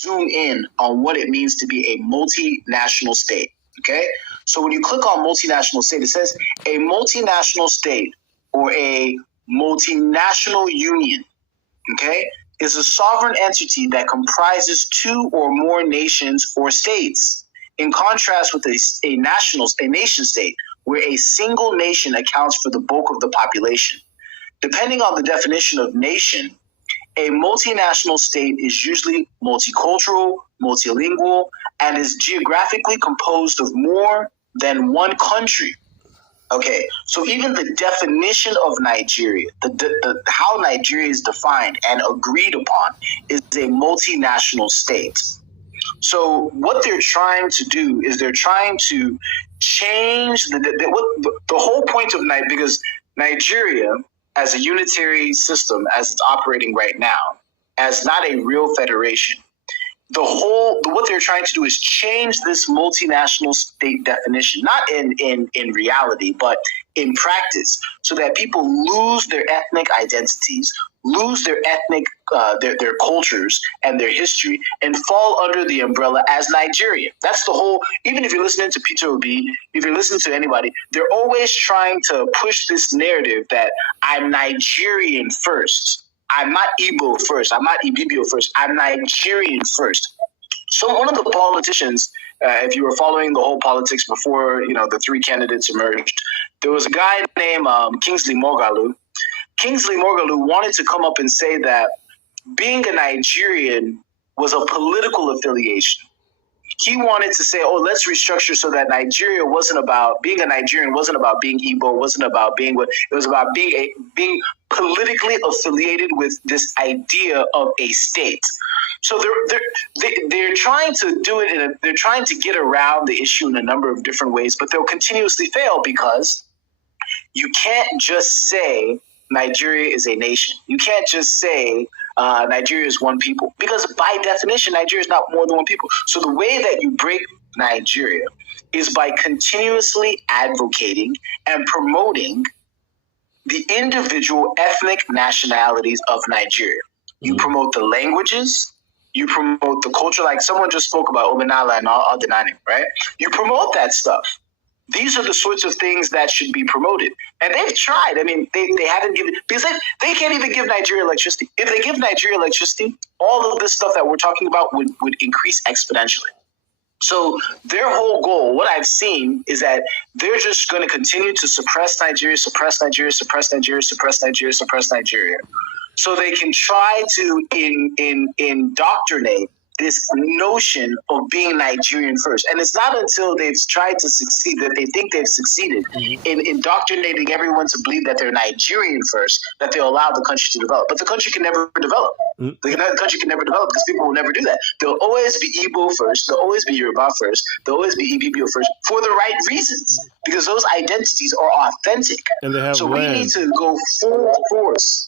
zoom in on what it means to be a multinational state. Okay, so when you click on multinational state, it says a multinational state or a multinational union, okay, is a sovereign entity that comprises two or more nations or states, in contrast with a nation state, where a single nation accounts for the bulk of the population. Depending on the definition of nation, a multinational state is usually multicultural, multilingual, and is geographically composed of more than one country. Okay, so even the definition of Nigeria, how Nigeria is defined and agreed upon, is a multinational state. So what they're trying to do is they're trying to change the whole point of Nigeria, because Nigeria, as a unitary system, as it's operating right now, as not a real federation, what they're trying to do is change this multinational state definition, not in reality, but in practice, so that people lose their ethnic identities, lose their ethnic, their cultures and their history, and fall under the umbrella as Nigeria. That's the whole. Even if you're listening to Peter Obi, if you're listening to anybody, they're always trying to push this narrative that I'm Nigerian first. I'm not Igbo first. I'm not Ibibio first. I'm Nigerian first. So one of the politicians, if you were following the whole politics before, the three candidates emerged, there was a guy named Kingsley Moghalu. Kingsley Moghalu wanted to come up and say that being a Nigerian was a political affiliation. He wanted to say, let's restructure so that Nigeria wasn't about being a Nigerian, wasn't about being Igbo, wasn't about being what it was about being politically affiliated with this idea of a state. So they're trying to do it they're trying to get around the issue in a number of different ways, but they'll continuously fail because you can't just say Nigeria is a nation. You can't just say Nigeria is one people, because by definition, Nigeria is not more than one people. So the way that you break Nigeria is by continuously advocating and promoting the individual ethnic nationalities of Nigeria. You promote the languages, you promote the culture, like someone just spoke about Omenala-na-Odinala, right? You promote that stuff. These are the sorts of things that should be promoted. And they've tried. I mean, they haven't given, because they can't even give Nigeria electricity. If they give Nigeria electricity, all of this stuff that we're talking about would increase exponentially. So their whole goal, what I've seen, is that they're just going to continue to suppress Nigeria, suppress Nigeria, suppress Nigeria, suppress Nigeria, suppress Nigeria, so they can try to indoctrinate this notion of being Nigerian first. And it's not until they've tried to succeed that they think they've succeeded in indoctrinating everyone to believe that they're Nigerian first, that they'll allow the country to develop. But the country can never develop. The country can never develop because people will never do that. There'll always be Igbo first. There'll always be Yoruba first. There'll always be Ibibio first for the right reasons, because those identities are authentic. And they have so land. We need to go full force.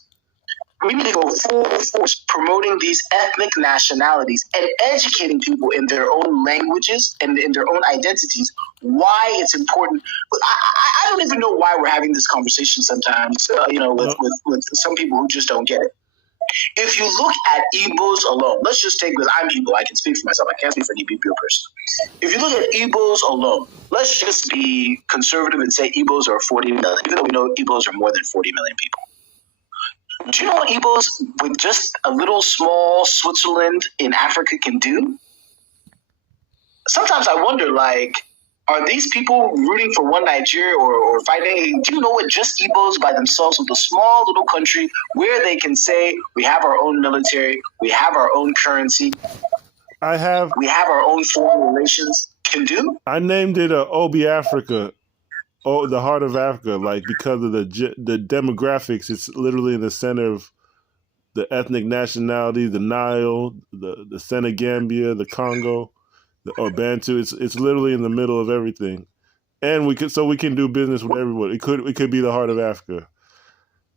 We need to go full force promoting these ethnic nationalities and educating people in their own languages and in their own identities why it's important. I don't even know why we're having this conversation sometimes, with some people who just don't get it. If you look at Igbos alone, let's just take, because I'm Igbo, I can speak for myself, I can't speak for any Ibibio person. If you look at Igbos alone, let's just be conservative and say Igbos are 40 million, even though we know Igbos are more than 40 million people. Do you know what Igbos with just a little small Switzerland in Africa can do? Sometimes I wonder, are these people rooting for one Nigeria or fighting? Do you know what just Igbos by themselves with a small little country where they can say, we have our own military, we have our own currency, we have our own foreign relations can do? I named it Obi Africa. Oh, the heart of Africa, because of the demographics, it's literally in the center of the ethnic nationality, the Nile, the Senegambia, the Congo, or Bantu. It's literally in the middle of everything, and we can do business with everyone. It could be the heart of Africa,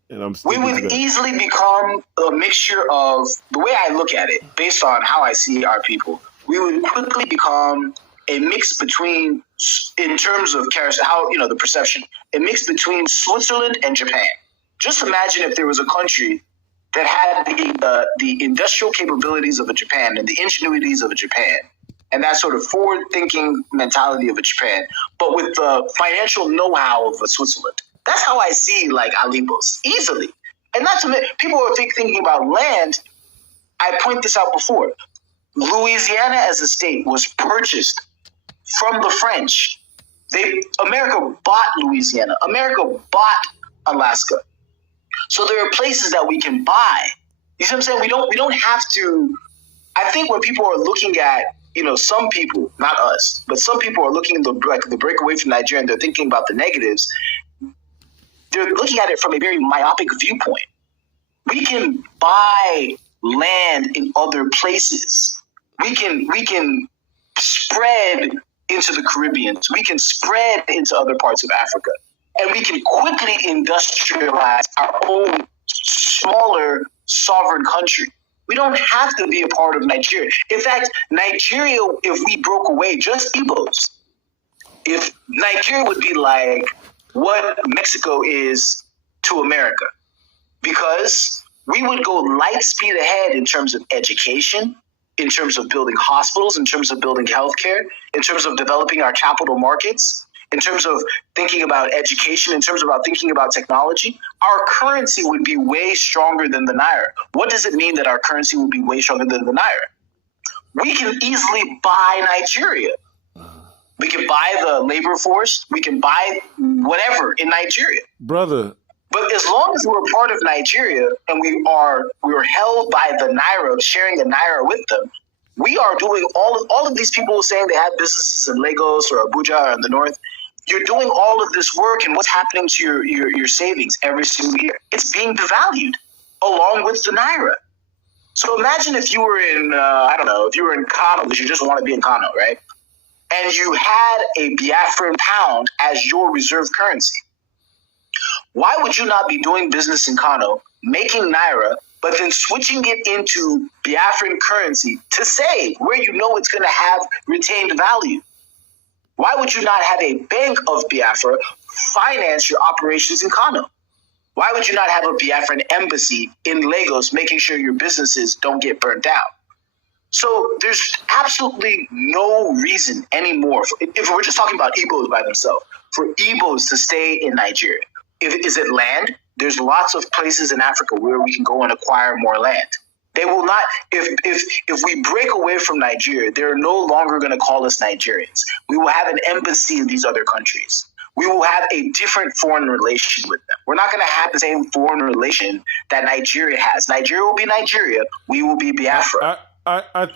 and we would easily become a mixture of, the way I look at it, based on how I see our people. We would quickly become a mix between, in terms of how, the perception, a mix between Switzerland and Japan. Just imagine if there was a country that had the industrial capabilities of a Japan and the ingenuities of a Japan, and that sort of forward-thinking mentality of a Japan, but with the financial know-how of a Switzerland. That's how I see like Alibos, easily. And not to mention, people are thinking about land. I point this out before. Louisiana as a state was purchased from the French. America bought Louisiana. America bought Alaska. So there are places that we can buy. You see what I'm saying? We don't have to. I think when people are looking at, some people, not us, but some people are looking at the break away from Nigeria and they're thinking about the negatives. They're looking at it from a very myopic viewpoint. We can buy land in other places. We can spread into the Caribbean. We can spread into other parts of Africa. And we can quickly industrialize our own smaller sovereign country. We don't have to be a part of Nigeria. In fact, Nigeria, if we broke away, just Igbos, if Nigeria would be like what Mexico is to America, because we would go light speed ahead in terms of education, in terms of building hospitals, in terms of building healthcare, in terms of developing our capital markets, in terms of thinking about education, in terms of thinking about technology. Our currency would be way stronger than the Naira. What does it mean that our currency would be way stronger than the Naira? We can easily buy Nigeria. We can buy the labor force. We can buy whatever in Nigeria. Brother. But as long as we're part of Nigeria and we're held by the Naira, sharing the Naira with them, we are doing all of these people saying they have businesses in Lagos or Abuja or in the north. You're doing all of this work, and what's happening to your savings every single year? It's being devalued along with the Naira. So imagine if you were in, if you were in Kano, because you just want to be in Kano, right? And you had a Biafran pound as your reserve currency. Why would you not be doing business in Kano, making Naira, but then switching it into Biafran currency to save, where you know it's going to have retained value? Why would you not have a bank of Biafra finance your operations in Kano? Why would you not have a Biafran embassy in Lagos making sure your businesses don't get burnt out? So there's absolutely no reason anymore, if we're just talking about Igbos by themselves, for Igbos to stay in Nigeria. Is it land? There's lots of places in Africa where we can go and acquire more land. They will not, if we break away from Nigeria, they're no longer going to call us Nigerians. We will have an embassy in these other countries. We will have a different foreign relation with them. We're not going to have the same foreign relation that Nigeria has. Nigeria will be Nigeria. We will be Biafra. I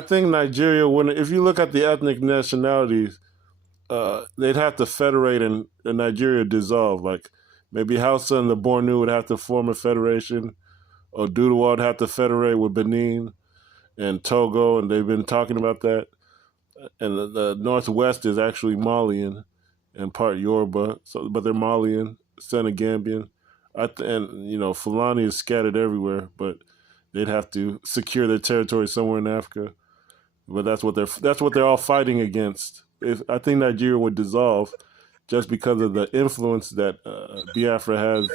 think Nigeria, if you look at the ethnic nationalities, they'd have to federate and Nigeria dissolve. Like maybe Hausa and the Bornu would have to form a federation, or Duduwa would have to federate with Benin and Togo, and they've been talking about that. And the Northwest is actually Malian and part Yoruba, but they're Malian, Senegambian. Fulani is scattered everywhere, but they'd have to secure their territory somewhere in Africa. But that's what they're all fighting against. I think Nigeria would dissolve just because of the influence that Biafra has.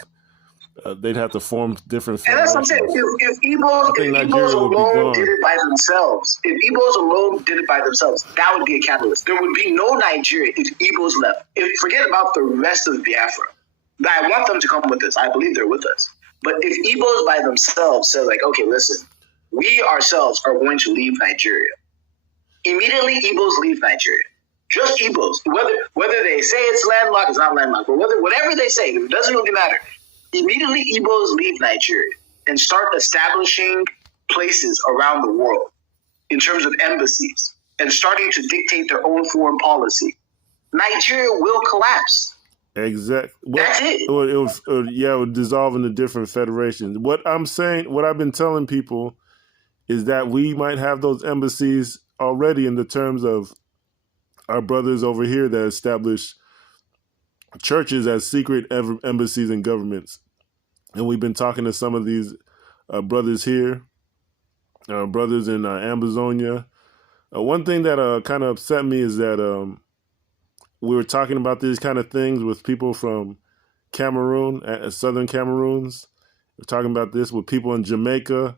They'd have to form different federations. And that's what I'm saying. If Igbos alone did it by themselves, that would be a catalyst. There would be no Nigeria if Igbos left. Forget about the rest of Biafra. I want them to come with us. I believe they're with us. But if Igbos by themselves said, like, okay, listen, we ourselves are going to leave Nigeria. Immediately, Igbos leave Nigeria. Just Igbos. Whether they say it's landlocked, it's not landlocked, but whatever they say, it doesn't really matter. Immediately, Igbos leave Nigeria and start establishing places around the world in terms of embassies and starting to dictate their own foreign policy. Nigeria will collapse. Exactly. That's it. It would dissolve into different federations. What I've been telling people is that we might have those embassies already in the terms of our brothers over here that establish churches as secret embassies and governments. And we've been talking to some of these brothers here, brothers in Amazonia. One thing that kind of upset me is that we were talking about these kind of things with people from Cameroon, southern Cameroons, We're talking about this with people in Jamaica,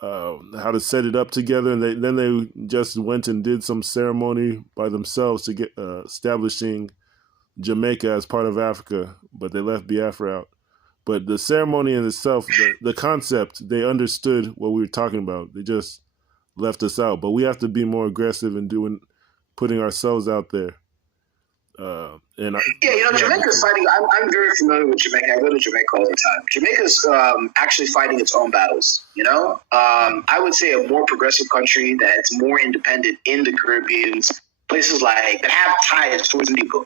how to set it up together, and then they just went and did some ceremony by themselves to get establishing Jamaica as part of Africa, but they left Biafra out. But the ceremony in itself, the concept, they understood what we were talking about. They just left us out. But we have to be more aggressive in putting ourselves out there. Jamaica's fighting. I'm very familiar with Jamaica. I go to Jamaica all the time. Jamaica's actually fighting its own battles. I would say a more progressive country that's more independent in the Caribbean, places like that have ties towards Indigo,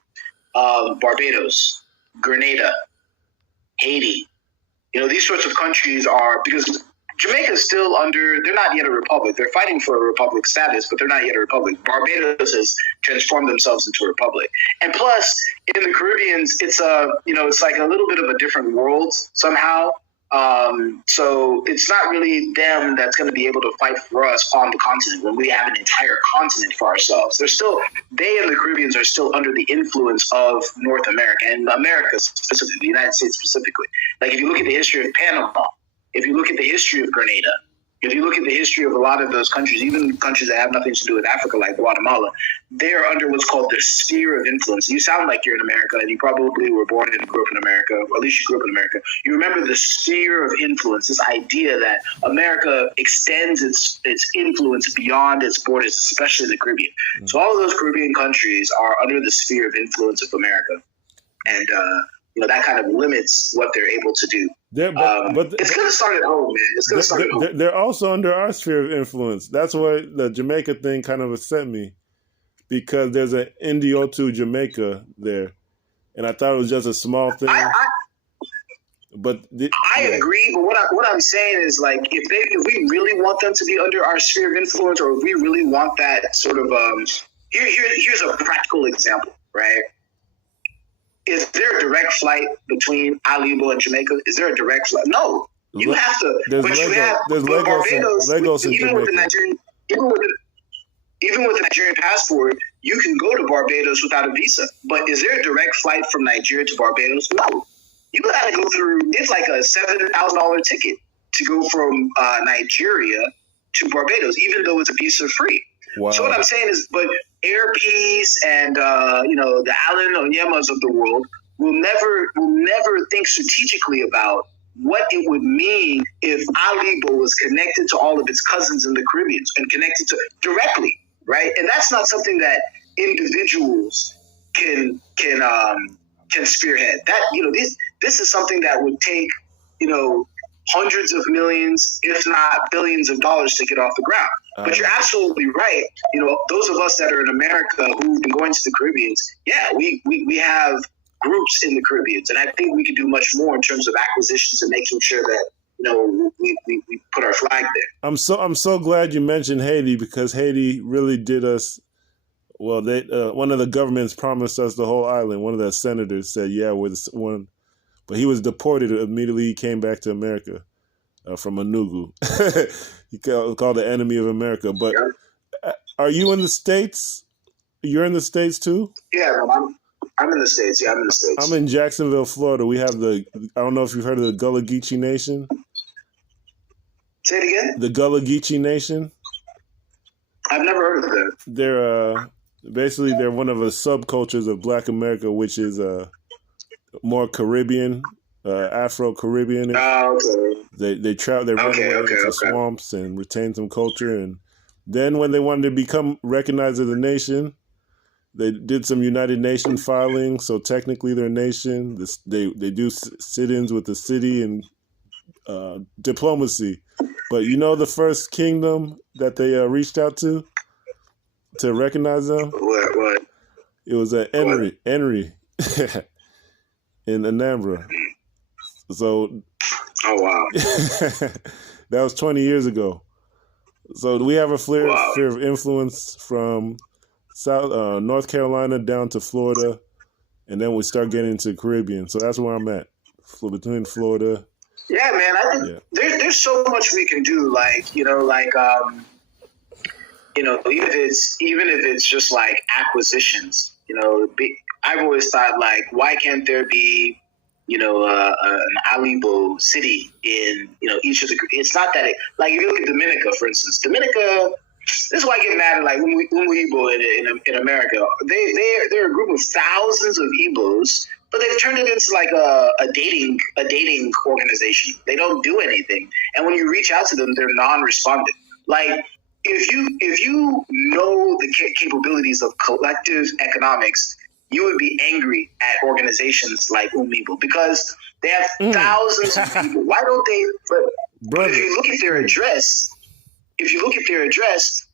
Barbados, Grenada, Haiti. These sorts of countries are, because Jamaica is still they're not yet a republic. They're fighting for a republic status, but they're not yet a republic. Barbados has transformed themselves into a republic. And plus, in the Caribbean, it's it's like a little bit of a different world somehow. So it's not really them that's going to be able to fight for us on the continent when we have an entire continent for ourselves. They and the Caribbeans are still under the influence of North America and America specifically, the United States specifically. Like if you look at the history of Panama, if you look at the history of Grenada, if you look at the history of a lot of those countries, even countries that have nothing to do with Africa, like Guatemala, they're under what's called the sphere of influence. You sound like you're in America, and you probably were born and grew up in America, or at least you grew up in America. You remember the sphere of influence, this idea that America extends its influence beyond its borders, especially in the Caribbean. Mm-hmm. So all of those Caribbean countries are under the sphere of influence of America. And, that kind of limits what they're able to do. But it's going to start at home, man. It's going to start at home. They're also under our sphere of influence. That's why the Jamaica thing kind of upset me, because there's an Indiotu Jamaica there, and I thought it was just a small thing. I agree, but what I'm saying is, like, if we really want them to be under our sphere of influence, or if we really want that sort of here's a practical example, right? Is there a direct flight between Alibo and Jamaica? Is there a direct flight? No. You have to. There's Lagos in Jamaica. Even with the Nigerian passport, you can go to Barbados without a visa. But is there a direct flight from Nigeria to Barbados? No. You got to go through, it's like a $7,000 ticket to go from Nigeria to Barbados, even though it's visa free. Wow. So what I'm saying is, but Air Peace and the Alan Onyemas of the world will never think strategically about what it would mean if Alibo was connected to all of its cousins in the Caribbean and connected to directly, right? And that's not something that individuals can spearhead. That this is something that would take hundreds of millions, if not billions of dollars to get off the ground. But you're absolutely right. Those of us that are in America who've been going to the Caribbean, we have groups in the Caribbean, and I think we can do much more in terms of acquisitions and making sure that we put our flag there. I'm so glad you mentioned Haiti, because Haiti really did us well. They one of the governments promised us the whole island. One of the senators said, "Yeah, we're the one," but he was deported immediately. He came back to America from Enugu. He called the enemy of America. But are you in the States? You're in the States too? Yeah, I'm in the States. Yeah, I'm in the States. I'm in Jacksonville, Florida. We have I don't know if you've heard of the Gullah Geechee Nation. Say it again? The Gullah Geechee Nation. I've never heard of that. They're basically they're one of the subcultures of Black America, which is more Caribbean, Afro-Caribbean. Oh, okay. They run away into swamps and retain some culture, and then when they wanted to become recognized as a nation, they did some United Nations filing. So technically, they're a nation. They do sit-ins with the city and diplomacy. But the first kingdom that they reached out to recognize them? What? It was Henry in Anambra. So, oh wow, that was 20 years ago. So we have a sphere of influence from North Carolina down to Florida, and then we start getting into the Caribbean. So that's where I'm at, between Florida. Yeah, man. I think there's so much we can do. Even if it's just like acquisitions. I've always thought, like, why can't there be an Alibo city in, each of the. It's not that like if you look at Dominica, for instance, Dominica. This is why I get mad at like Igbo in America. They're a group of thousands of Igbos, but they've turned it into like a dating organization. They don't do anything, and when you reach out to them, they're non-respondent. Like if you know the capabilities of collective economics, you would be angry at organizations like Igbo because they have thousands of people. Why don't they? But if you look at their address.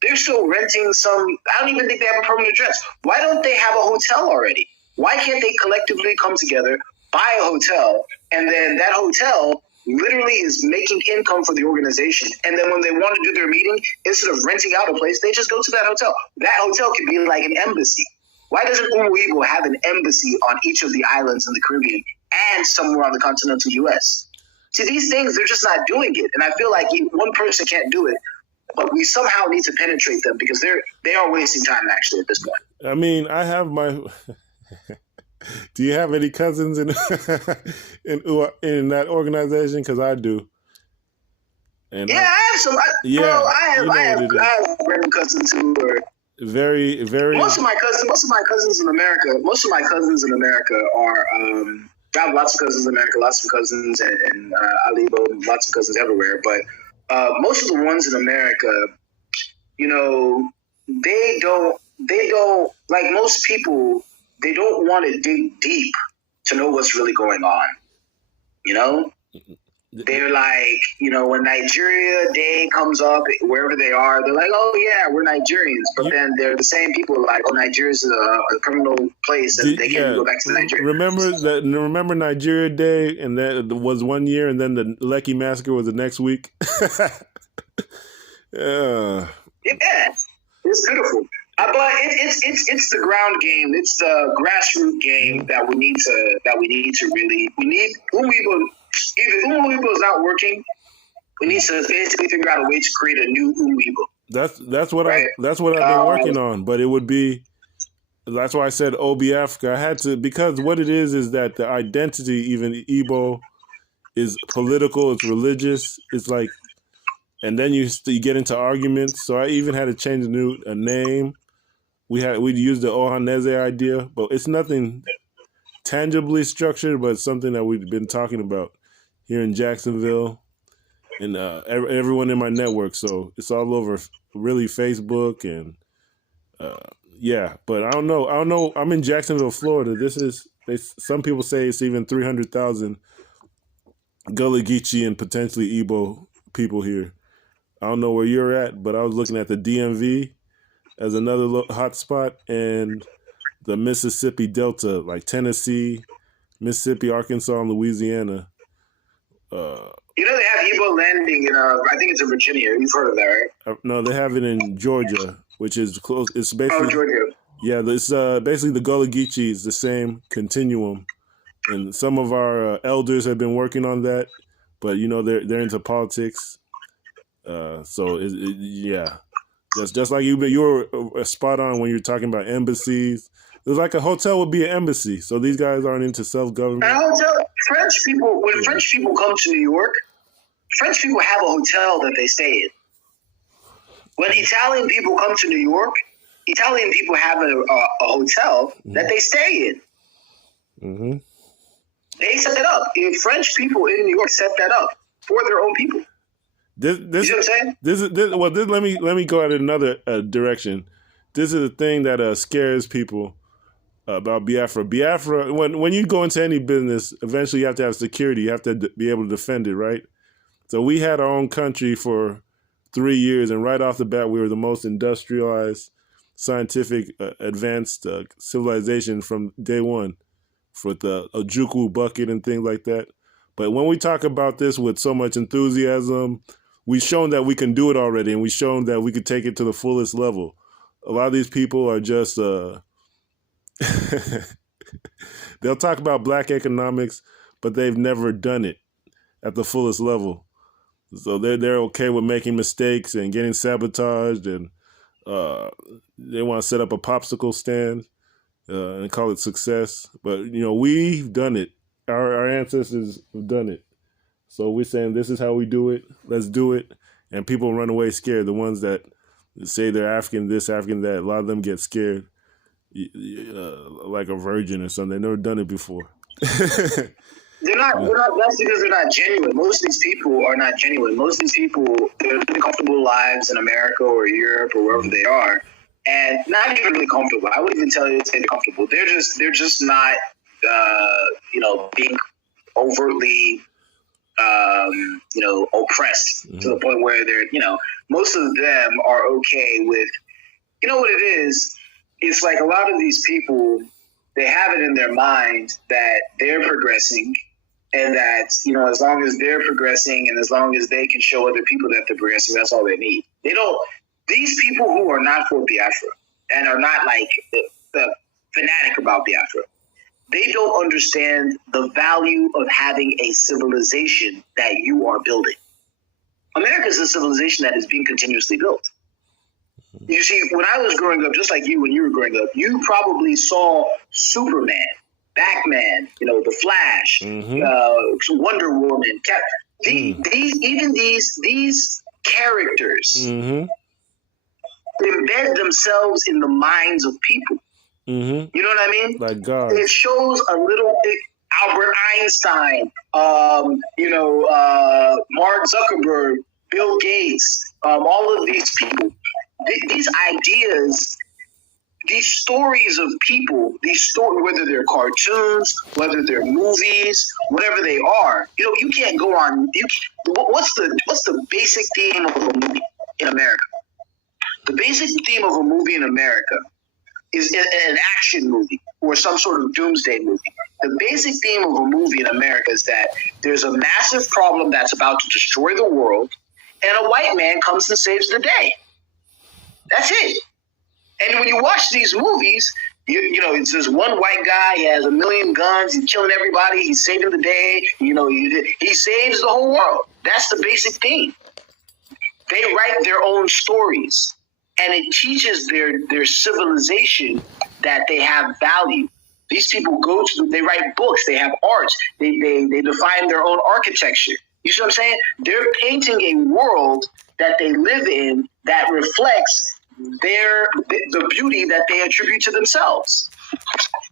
They're still renting some. I don't even think they have a permanent address. Why don't they have a hotel already? Why can't they collectively come together, buy a hotel, and then that hotel literally is making income for the organization? And then when they want to do their meeting, instead of renting out a place, they just go to that hotel. That hotel could be like an embassy. Why doesn't Igbo have an embassy on each of the islands in the Caribbean and somewhere on the continental U.S.? See, these things, they're just not doing it. And I feel like one person can't do it. But we somehow need to penetrate them because they are wasting time actually at this point. I mean, I have my. Do you have any cousins in in that organization? Because I do. And I have some. I have random cousins who are very. Most of my cousins in America. Most of my cousins in America are. I have lots of cousins in America, lots of cousins in Alibo, lots of cousins everywhere, but. Most of the ones in America, they don't like most people. They don't want to dig deep to know what's really going on. They're like, when Nigeria Day comes up, wherever they are, they're like, oh yeah, we're Nigerians. But then they're the same people like, oh, Nigeria's a criminal place and they can't go back to Nigeria. Remember Nigeria Day, and that was 1 year, and then the Lekki Massacre was the next week. Yeah, it's beautiful. But it's the ground game. It's the grassroots game that we need to really. We need Igbo. If Igbo is not working, we need to basically figure out a way to create a new Igbo. That's what I've been working on. But it would be. That's why I said Obi Africa. I had to, because what it is that the identity, even Igbo, is political. It's religious. It's like, and then you get into arguments. So I even had to change a name. We'd use the Ohaneze idea, but it's nothing tangibly structured, but it's something that we've been talking about here in Jacksonville and everyone in my network. So it's all over, really, Facebook and But I don't know. I'm in Jacksonville, Florida. Some people say it's even 300,000 Gullah Geechee and potentially Igbo people here. I don't know where you're at, but I was looking at the DMV as another hot spot, and the Mississippi Delta, like Tennessee, Mississippi, Arkansas, and Louisiana. They have Igbo landing in, I think it's in Virginia. You've heard of that, right? No, they have it in Georgia, which is close. It's basically Georgia. Yeah, it's basically the Gullah Geechee is the same continuum, and some of our elders have been working on that, but they're into politics. Just like you were spot on when you're talking about embassies. It was like a hotel would be an embassy. So these guys aren't into self-government. French people come to New York, French people have a hotel that they stay in. When Italian people come to New York, Italian people have a hotel that they stay in. Mm-hmm. They set that up. If French people in New York set that up for their own people. You know what I'm saying? Let me go at another direction. This is the thing that scares people about Biafra. Biafra, when you go into any business, eventually you have to have security. You have to be able to defend it, right? So we had our own country for 3 years, and right off the bat, we were the most industrialized, scientific, advanced civilization from day one, with the Ojukwu bucket and things like that. But when we talk about this with so much enthusiasm, we've shown that we can do it already, and we've shown that we could take it to the fullest level. A lot of these people are just, they'll talk about black economics, but they've never done it at the fullest level. So they're okay with making mistakes and getting sabotaged, and they want to set up a popsicle stand and call it success. But, we've done it. Our ancestors have done it. So we're saying this is how we do it. Let's do it. And people run away scared. The ones that say they're African this, African that, a lot of them get scared like a virgin or something. They've never done it before. They're not, that's because they're not genuine. Most of these people are not genuine. Most of these people, they're living comfortable lives in America or Europe or wherever they are, and not even really comfortable. I wouldn't even tell you to say they're comfortable. They're just not, being overtly, oppressed to the point where they're, most of them are okay with, you know what it is? It's like a lot of these people, they have it in their mind that they're progressing, and that, as long as they're progressing and as long as they can show other people that they're progressing, that's all they need. These people who are not for Biafra and are not like the fanatic about Biafra, they don't understand the value of having a civilization that you are building. America is a civilization that is being continuously built. You see, when I was growing up, just like you, when you were growing up, you probably saw Superman, Batman, the Flash, Wonder Woman. These characters embed themselves in the minds of people. You know what I mean? Like God. It shows a little bit Albert Einstein, Mark Zuckerberg, Bill Gates, all of these people. These ideas, these stories of people, whether they're cartoons, whether they're movies, whatever they are, you can't go on. What's the basic theme of a movie in America? The basic theme of a movie in America is an action movie or some sort of doomsday movie. The basic theme of a movie in America is that there's a massive problem that's about to destroy the world, and a white man comes and saves the day. That's it. And when you watch these movies, it's this one white guy, he has 1 million guns, he's killing everybody, he's saving the day, he saves the whole world. That's the basic theme. They write their own stories, and it teaches their civilization that they have value. These people they write books, they have art, they define their own architecture. You see what I'm saying? They're painting a world that they live in that reflects the beauty that they attribute to themselves.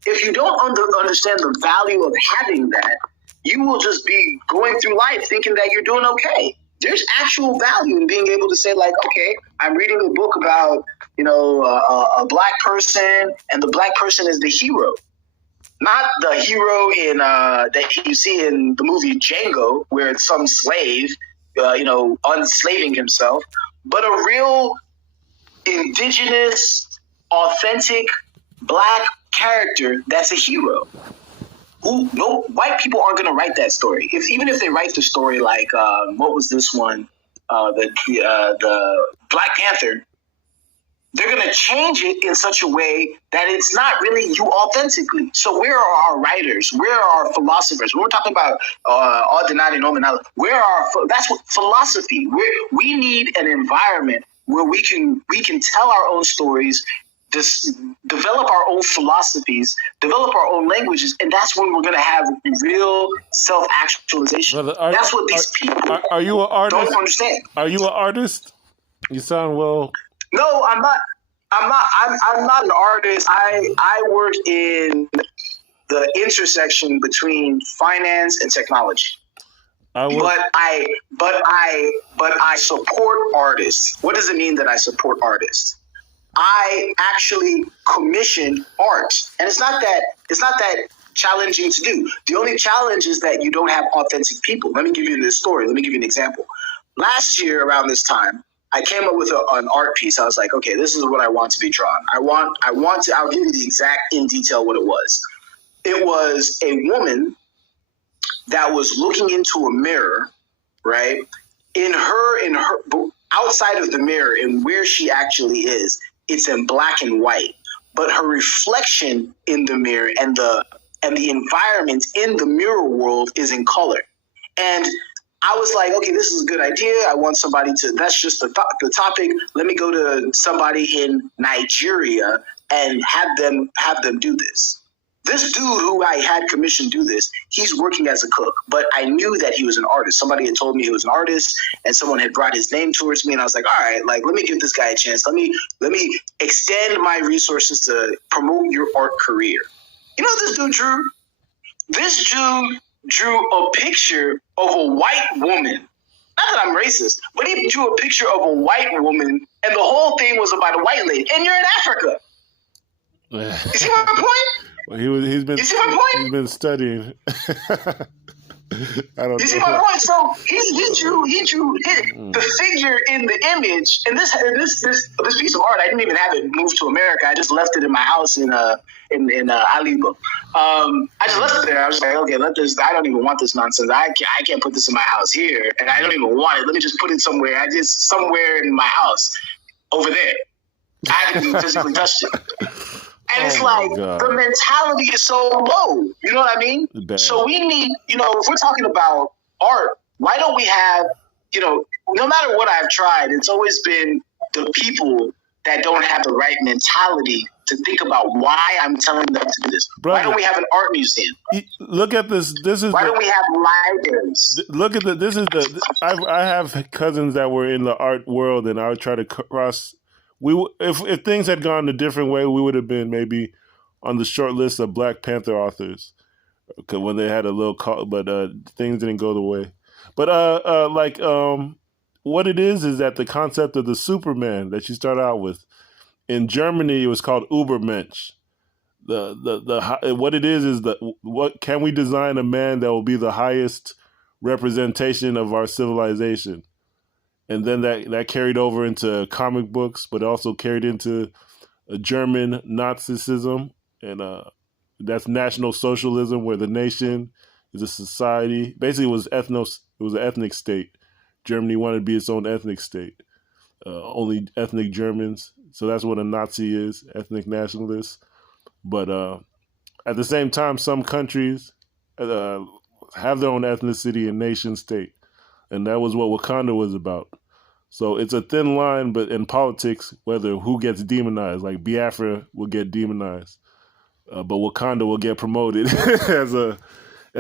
If you don't understand the value of having that, you will just be going through life thinking that you're doing okay. There's actual value in being able to say, like, okay, I'm reading a book about, a black person, and the black person is the hero. Not the hero in that you see in the movie Django, where it's some slave, unslaving himself, but a real indigenous, authentic black character that's a hero. White people aren't going to write that story. Even if they write the story like what was this one, the Black Panther, they're going to change it in such a way that it's not really you authentically. So where are our writers? Where are our philosophers? When we're talking about Omenala-na-Odinala and Omenala, that's what philosophy. We need an environment where we can tell our own stories, develop our own philosophies, develop our own languages, and that's when we're going to have real self-actualization. Brother, that's what these people are you an artist? Don't understand. Are you an artist? You sound well. No, I'm not. I'm not an artist. I work in the intersection between finance and technology. But I support artists. What does it mean that I support artists? I actually commission art, and it's not that challenging to do. The only challenge is that you don't have authentic people. Let me give you this story. Let me give you an example. Last year around this time, I came up with an art piece. I was like, okay, this is what I want to be drawn. I'll give you the exact in detail what it was. It was a woman that was looking into a mirror, right? In her outside of the mirror and where she actually is, it's in black and white. But her reflection in the mirror and the environment in the mirror world is in color. And I was like, okay, this is a good idea. I want somebody that's just the topic. Let me go to somebody in Nigeria and have them do this. This dude who I had commissioned do this, he's working as a cook, but I knew that he was an artist. Somebody had told me he was an artist, and someone had brought his name towards me, and I was like, all right, like, let me give this guy a chance. Let me extend my resources to promote your art career. You know what this dude drew? This dude drew a picture of a white woman. Not that I'm racist, but he drew a picture of a white woman, and the whole thing was about a white lady. And you're in Africa. You see my point? Well, he's been. You see my point? He's been studying. I don't know. You see my point? So he drew the figure in the image, and this piece of art. I didn't even have it moved to America. I just left it in my house in Alibo. I just left it there. I was like, okay, let this. I don't even want this nonsense. I can't put this in my house here, and I don't even want it. Let me just put it somewhere. Somewhere in my house over there. I haven't even physically touched it. And it's like, the mentality is so low. You know what I mean? So we need, if we're talking about art, why don't we have, no matter what I've tried, it's always been the people that don't have the right mentality to think about why I'm telling them to do this. Brother, why don't we have an art museum? Look at this. Why don't we have libraries? Look at I have cousins that were in the art world, and I would try to cross. If things had gone a different way, we would have been maybe on the short list of Black Panther authors, when they had a little call, but things didn't go the way. But what it is that the concept of the Superman that you start out with, in Germany it was called Übermensch. What it is what can we design a man that will be the highest representation of our civilization? And then that carried over into comic books, but also carried into German Nazism, and that's National Socialism, where the nation is a society. Basically, it was an ethnic state. Germany wanted to be its own ethnic state, only ethnic Germans. So that's what a Nazi is, ethnic nationalists. But at the same time, some countries have their own ethnicity and nation state. And that was what Wakanda was about. So it's a thin line, but in politics, who gets demonized, like Biafra will get demonized, but Wakanda will get promoted as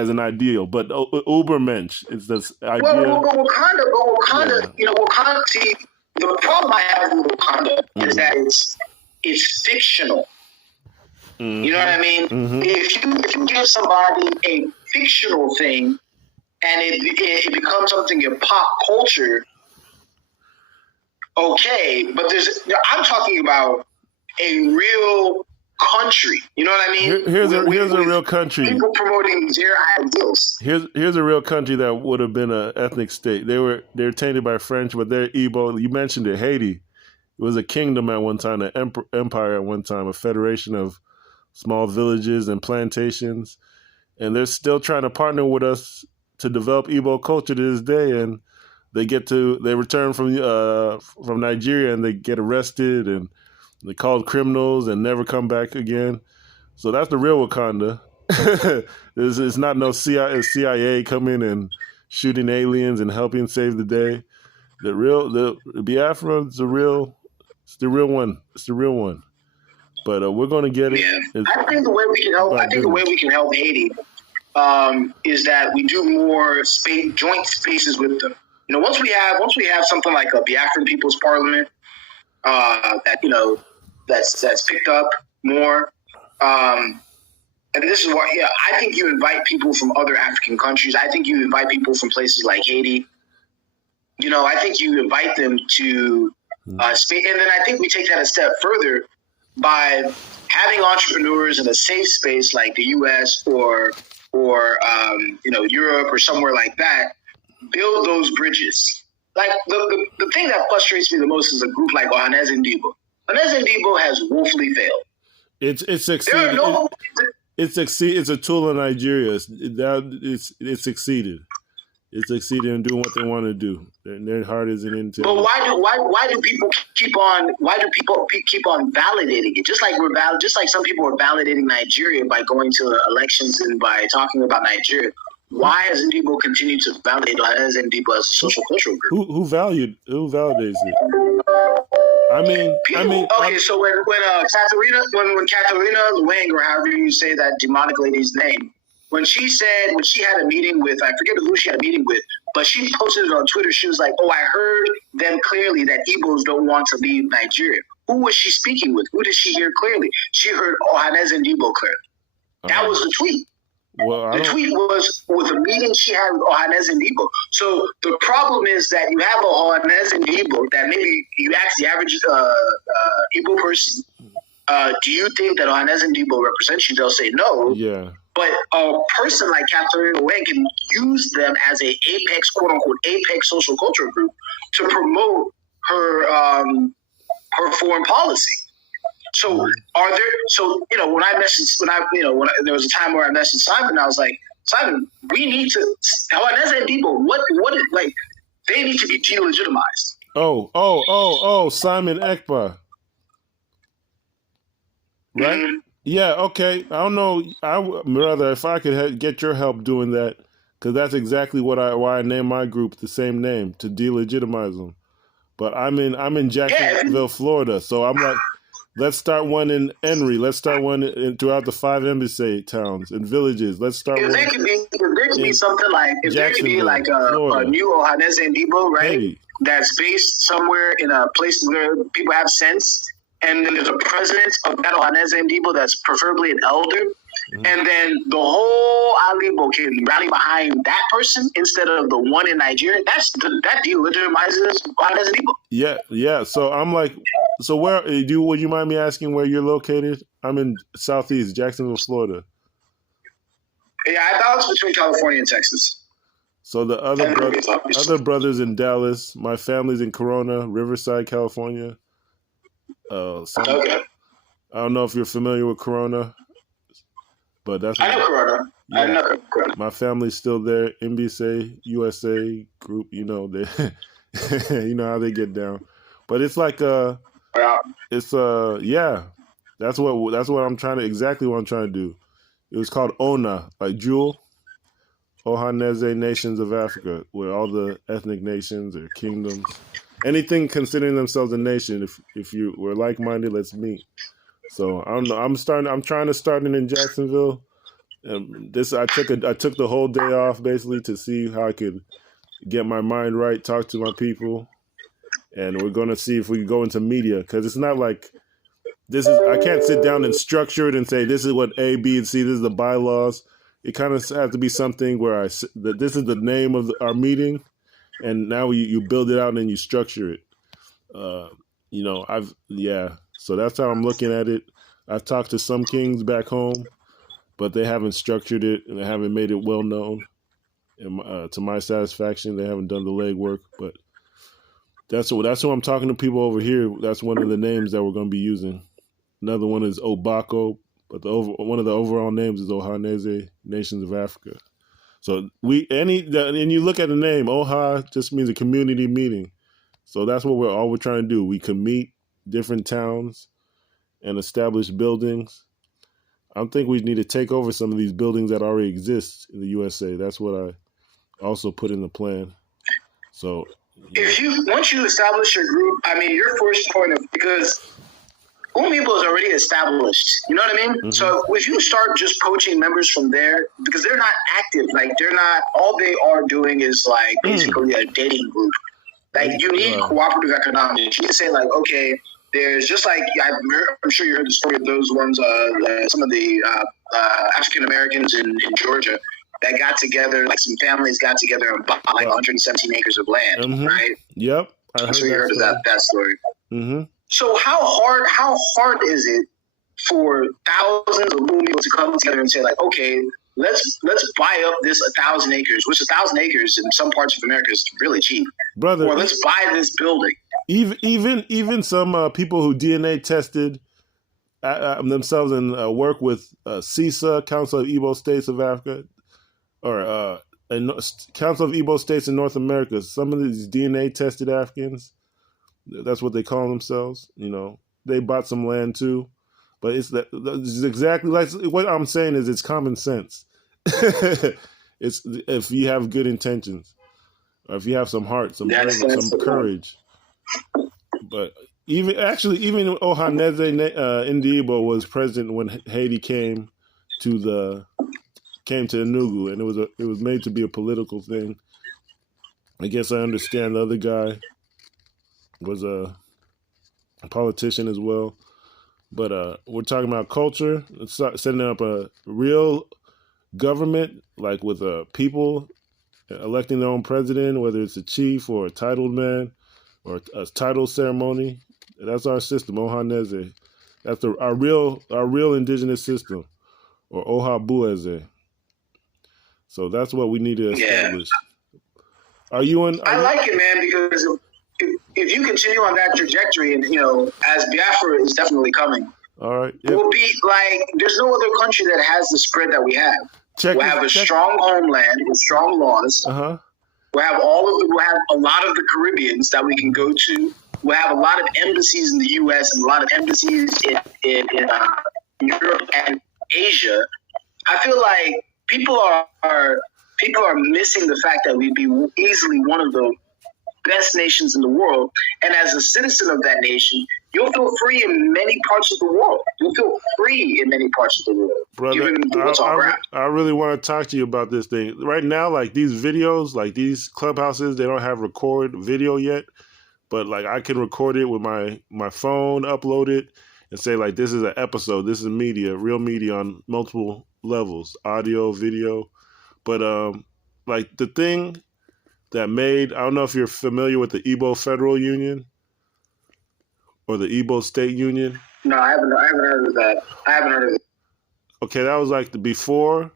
an ideal. But Übermensch is this idea. Well, Wakanda, Wakanda. See, the problem I have with Wakanda is that it's fictional. Mm-hmm. You know what I mean? Mm-hmm. If you give somebody a fictional thing, and it becomes something in pop culture, okay, but I'm talking about a real country. You know what I mean? Here's a real country. People promoting their ideals. Here's a real country that would have been an ethnic state. They're tainted by French, but they're Igbo. You mentioned it, Haiti. It was a kingdom at one time, an empire at one time, a federation of small villages and plantations, and they're still trying to partner with us to develop Igbo culture to this day, and they return from Nigeria and they get arrested and they're called criminals and never come back again. So that's the real Wakanda. It's not no CIA coming and shooting aliens and helping save the day. The Biafra is the real one. It's the real one. But we're going to get it. Yeah. I think the way we can help Haiti is that we do more joint spaces with them. Once we have something like a Biafran People's Parliament that's picked up more, and this is why I think you invite people from other African countries. I think you invite people from places like Haiti. I think you invite them to space, and then I think we take that a step further by having entrepreneurs in a safe space like the U.S. or Europe or somewhere like that, build those bridges. Like the thing that frustrates me the most is a group like Ohaneze Ndibo. Ohaneze Ndibo has woefully failed. It's succeeded. It's a tool in Nigeria. It succeeded. It's succeeded in doing what they want to do. Their heart isn't into. But why do people keep on validating it? Just like some people are validating Nigeria by going to elections and by talking about Nigeria. Why has Ndibo continued to validate Ndibo as a social cultural group? Who validates it? Okay, so when Katharina Luang, or however you say that demonic lady's name, when she had a meeting with, I forget who she had a meeting with, but she posted it on Twitter. She was like, "Oh, I heard them clearly that Igbos don't want to leave Nigeria." Who was she speaking with? Who did she hear clearly? She heard Ohaneze-Ndigbo clearly. That was the tweet. Well, the tweet was a meeting she had with Ohaneze-Ndigbo. So the problem is that you have Ohaneze-Ndigbo that maybe you ask the average Igbo person, do you think that Ohaneze-Ndigbo represents you? They'll say no. Yeah. But a person like Catherine Wang can use them as a apex, quote unquote, apex social culture group to promote her foreign policy. So when there was a time where I messaged Simon, I was like, Simon, we need to, Ohaneze-Ndigbo, they need to be delegitimized. Simon Ekpa. Right? Mm-hmm. Yeah, okay. I don't know, brother, if I could get your help doing that, because that's exactly why I named my group the same name, to delegitimize them. But I'm in Jacksonville, Florida, so I'm like, let's start one in Henry. Let's start one throughout the 5 embassy towns and villages. Let's start one. There could be something like, if there could be like a new Ohaneze-Ndigbo, right? Hey. That's based somewhere in a place where people have sense. And then there's a president of that Ohaneze-Ndigbo that's preferably an elder. Mm-hmm. And then the whole Alibo can rally behind that person instead of the one in Nigeria. That delegitimizes Ohaneze-Ndigbo. Yeah. So I'm like, would you mind me asking where you're located? I'm in Southeast, Jacksonville, Florida. Yeah, I thought it was between California and Texas. So the other brothers in Dallas, my family's in Corona, Riverside, California. Okay. I don't know if you're familiar with Corona, but that's I know Corona. Yeah, I know Corona. My family's still there. NBC, USA group, they, you know how they get down. But it's like that's what I'm trying to do. It was called ONA, like Jewel, Ohaneze Nations of Africa, where all the ethnic nations or kingdoms. Anything considering themselves a nation, if you were like-minded, let's meet. So I don't know. I'm trying to start it in Jacksonville. I took the whole day off basically to see how I could get my mind right, talk to my people, and we're going to see if we can go into media, because it's not like I can't sit down and structure it and say this is what A, B, and C. This is the bylaws. It kind of has to be something where this is the name of our meeting. And now you build it out and you structure it. So that's how I'm looking at it. I've talked to some kings back home, but they haven't structured it and they haven't made it well known. And to my satisfaction, they haven't done the legwork. But that's what I'm talking to people over here. That's one of the names that we're going to be using. Another one is Obako, but one of the overall names is Ohaneze Nations of Africa. So and you look at the name, OHA just means a community meeting. So that's what we're trying to do. We can meet different towns and establish buildings. I think we need to take over some of these buildings that already exist in the USA. That's what I also put in the plan. So once you establish your group, your first point because Umibo is already established. You know what I mean? Mm-hmm. So if you start just poaching members from there, because they're not active, all they are doing is basically a dating group. You need cooperative economics. You need to say okay, there's just I'm sure you heard the story of those ones, some of the African Americans in Georgia that got together, some families got together and bought 117 acres of land, mm-hmm. right? Yep. I'm sure you heard of that story. Mm-hmm. So how hard is it for thousands of people to come together and say okay, let's buy up this 1,000 acres, which 1,000 acres in some parts of America is really cheap, brother. Or let's buy this building. Even some people who DNA tested themselves and work with CISA, Council of Igbo States of Africa, or Council of Igbo States in North America. Some of these DNA tested Africans. That's what they call themselves. They bought some land too, but it's exactly like what I'm saying is it's common sense. It's if you have good intentions, or if you have some heart, some bravery, some courage. But Even Ohaneze Ndibo was president when Haiti came to Enugu, and it was made to be a political thing. I guess I understand the other guy was a politician as well. But we're talking about culture, setting up a real government, like with people electing their own president, whether it's a chief or a titled man or a title ceremony. That's our system, Ohaneze. That's our real indigenous system, or Ohabueze. So that's what we need to establish. Yeah. I like it, man, because if you continue on that trajectory, and as Biafra is definitely coming, all right, we'll be like, there's no other country that has the spread that we have. We'll have a strong homeland with strong laws. We'll have a lot of the Caribbeans that we can go to. We'll have a lot of embassies in the U.S. and a lot of embassies in Europe and Asia. I feel like people are missing the fact that we'd be easily one of the best nations in the world. And as a citizen of that nation, you'll feel free in many parts of the world. You'll feel free in many parts of the world. Brother, I really want to talk to you about this thing. Right now, like these videos, like these clubhouses, they don't have record video yet. But like I can record it with my phone, upload it, and say like this is an episode, this is media, real media on multiple levels, audio, video. But like the thing that made, I don't know if you're familiar with the Igbo Federal Union or the Igbo State Union. No, I haven't heard of that. I haven't heard of it. Okay, that was like the before.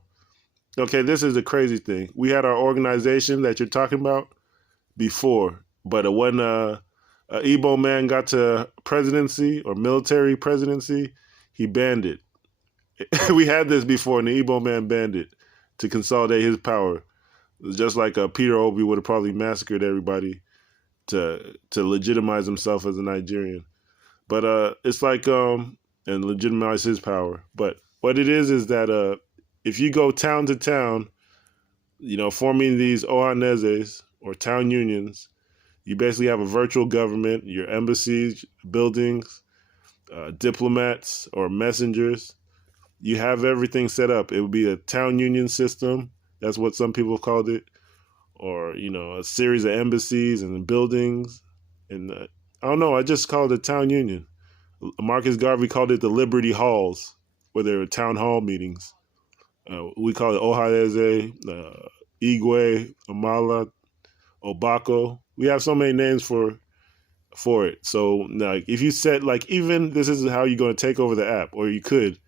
Okay, this is the crazy thing. We had our organization that you're talking about before, but when a Igbo man got to presidency or military presidency, he banned it. We had this before, and the Igbo man banned it to consolidate his power. Just like Peter Obi would have probably massacred everybody to legitimize himself as a Nigerian. But it's like and legitimize his power. But what it is that if you go town to town, forming these Ohanezes or town unions, you basically have a virtual government, your embassies, buildings, diplomats or messengers. You have everything set up. It would be a town union system. That's what some people called it. Or, a series of embassies and buildings. And I don't know, I just called it a town union. Marcus Garvey called it the Liberty Halls, where there were town hall meetings. We call it Ohaneze, Igwe, Amala, Obako. We have so many names for it. So, like, if you said, like, even this is how you're going to take over the app, or you could,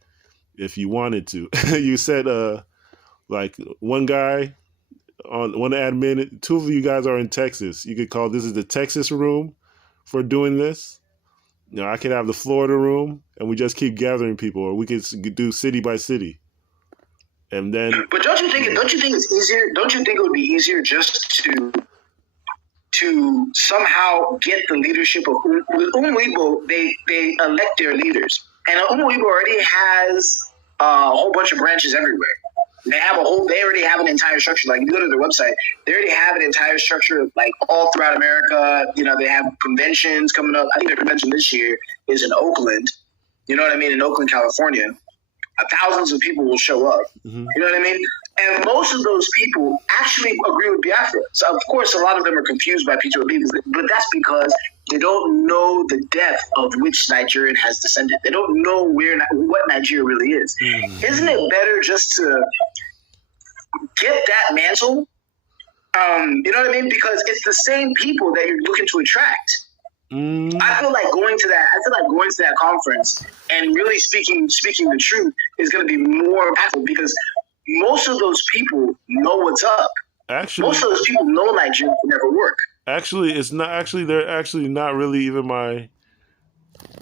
if you wanted to. You said, like, one guy on one admin, two of you guys are in Texas. You could call this is the Texas room for doing this. I could have the Florida room, and we just keep gathering people, or we could do city by city. And then, but don't you think it's easier? Don't you think it would be easier just to somehow get the leadership of Umuibo? They elect their leaders, and Umuibo already has a whole bunch of branches everywhere. They already have an entire structure. Like, you go to their website, they already have an entire structure, like, all throughout America. They have conventions coming up. I think their convention this year is in Oakland. You know what I mean? In Oakland, California. Thousands of people will show up. Mm-hmm. You know what I mean? And most of those people actually agree with Biafra. So, of course, a lot of them are confused by P2B, but that's because they don't know the depth of which Nigerian has descended. They don't know what Nigeria really is. Mm-hmm. Isn't it better just to get that mantle? You know what I mean? Because it's the same people that you're looking to attract. Mm. I feel like going to that conference and really speaking the truth is going to be more impactful, because most of those people know what's up. Actually, most of those people know Nigeria will never work. Actually, it's not. Actually, they're actually not really even my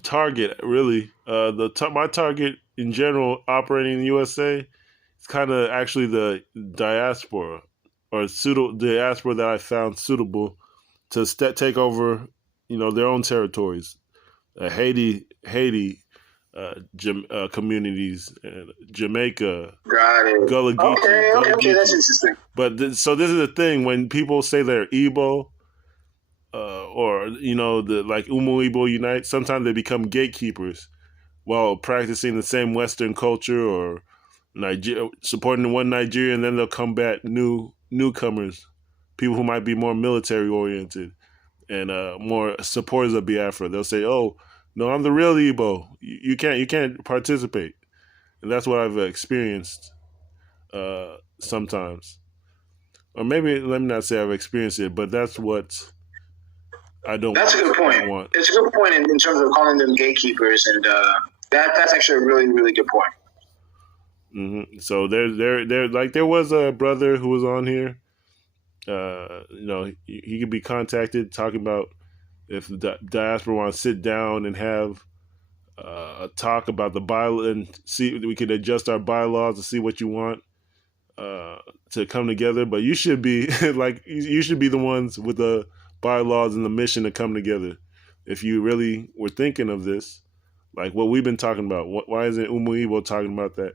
target. Really, my target in general, operating in the USA, is kind of actually the diaspora or diaspora that I found suitable to take over. Their own territories, Haiti, communities, Jamaica, Gullahaiti. Okay, that's interesting. But so this is the thing: when people say they're Igbo, or the like Umuibo Unite. Sometimes they become gatekeepers while practicing the same Western culture, or supporting one Nigeria, and then they'll combat newcomers, people who might be more military oriented and more supporters of Biafra. They'll say, "Oh, no, I'm the real Igbo. You can't participate," and that's what I've experienced sometimes. Or maybe let me not say I've experienced it, but that's what I don't. That's a good point. It's a good point in terms of calling them gatekeepers, and that's actually a really, really good point. Mm-hmm. So there was a brother who was on here. He could be contacted talking about if the diaspora wants to sit down and have a talk about the bylaw and see if we could adjust our bylaws to see what you want to come together. But you should be you should be the ones with the bylaws and the mission to come together. If you really were thinking of this, like what we've been talking about, why isn't Umuibo talking about that?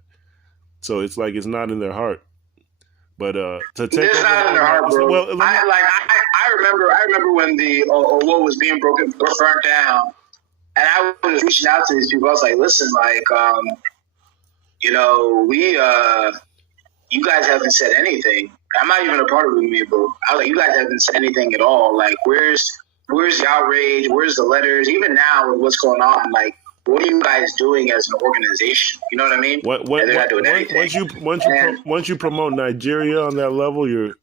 So it's like it's not in their heart. But to take it's not in their heart, bro. Well, I remember when the what was being burnt down, and I was reaching out to these people. I was like, listen, you guys haven't said anything. I'm not even a part of Umuibo. I was like, you guys haven't said anything at all. Like, where's the outrage? Where's the letters? Even now with what's going on, like, what are you guys doing as an organization? You know what I mean? They're not doing anything. Once you promote Nigeria on that level, you're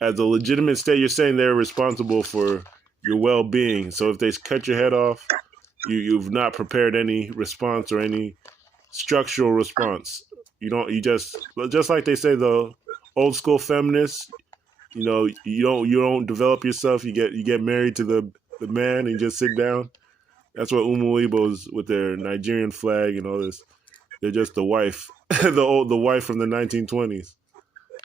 as a legitimate state. You're saying they're responsible for your well-being. So if they cut your head off, you've not prepared any response or any structural response. You just like they say, the old school feminists. You don't develop yourself. You get married to the man and just sit down. That's what Umuibos with their Nigerian flag and all this. They're just the wife, the wife from the 1920s.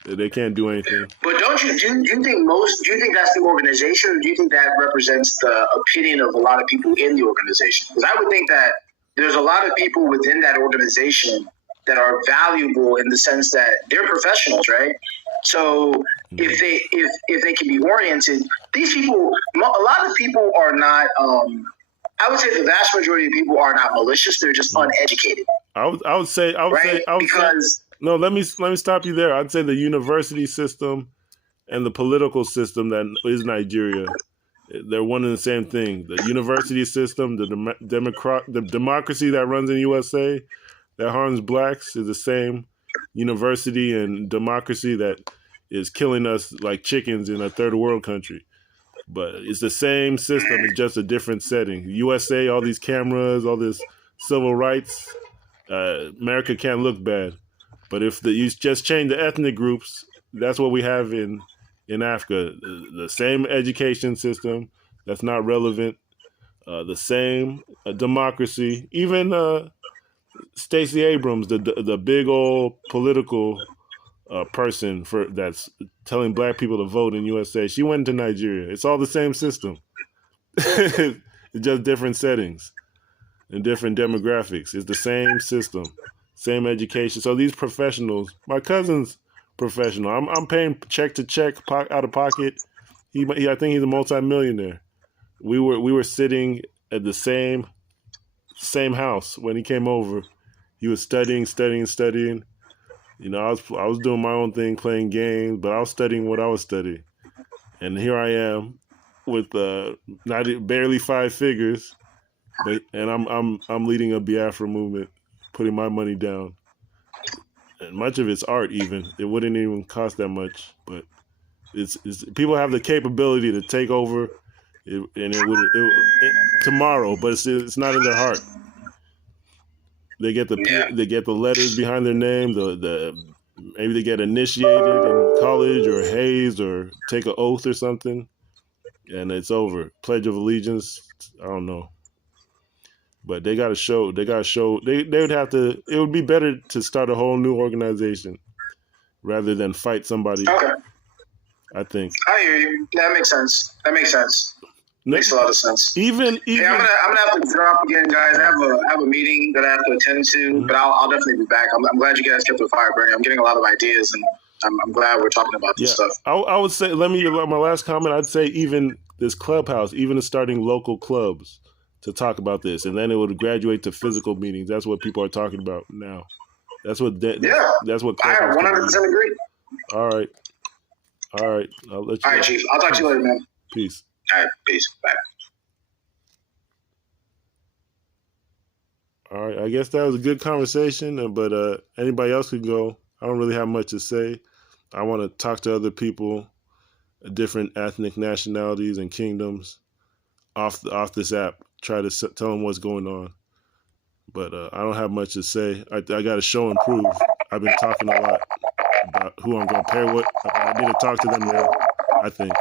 They can't do anything. But do you think that's the organization, or do you think that represents the opinion of a lot of people in the organization? Because I would think that there's a lot of people within that organization that are valuable in the sense that they're professionals, right? So if they can be oriented, these people, a lot of people are not. I would say the vast majority of people are not malicious; they're just uneducated. I would say no. Let me stop you there. I'd say the university system and the political system that is Nigeria, they're one and the same thing. The university system, the democracy that runs in USA that harms blacks is the same university and democracy that is killing us like chickens in a third world country. But it's the same system, it's just a different setting. USA, all these cameras, all this civil rights, America can't look bad. But if you just change the ethnic groups, that's what we have in Africa. The same education system that's not relevant, the same democracy. Even Stacey Abrams, the big old political person that's telling black people to vote in USA. She went to Nigeria. It's all the same system. It's just different settings and different demographics. It's the same system, same education. So these professionals, my cousin's professional. I'm paying check to check out of pocket. I think he's a multimillionaire. We were sitting at the same house when he came over. He was studying. I was doing my own thing, playing games, but I was studying what I was studying. And here I am with barely 5 figures, and I'm leading a Biafra movement, putting my money down. And much of it's art. Even it wouldn't even cost that much, but it's people have the capability to take over, and it would tomorrow, but it's not in their heart. They get the letters behind their name. Maybe they get initiated in college or hazed or take an oath or something, and it's over. Pledge of Allegiance. I don't know, but they got to show. They would have to. It would be better to start a whole new organization rather than fight somebody. Okay. I think. I hear you. That makes sense. Makes a lot of sense. Even hey, I'm gonna have to drop again, guys. I have a meeting that I have to attend to, but I'll definitely be back. I'm glad you guys kept the fire burning. I'm getting a lot of ideas, and I'm glad we're talking about this stuff. I would say, my last comment, I'd say even this clubhouse, even starting local clubs to talk about this, and then it would graduate to physical meetings. That's what people are talking about now. That's what that's what I 100% agree. All right. I'll let you All right, Chief. I'll talk to you later, man. Peace. All right, peace. Bye. All right, I guess that was a good conversation, but anybody else could go. I don't really have much to say. I want to talk to other people, different ethnic nationalities and kingdoms off this app, try to tell them what's going on. But I don't have much to say. I got to show and prove. I've been talking a lot about who I'm going to pair with. I need to talk to them now, I think.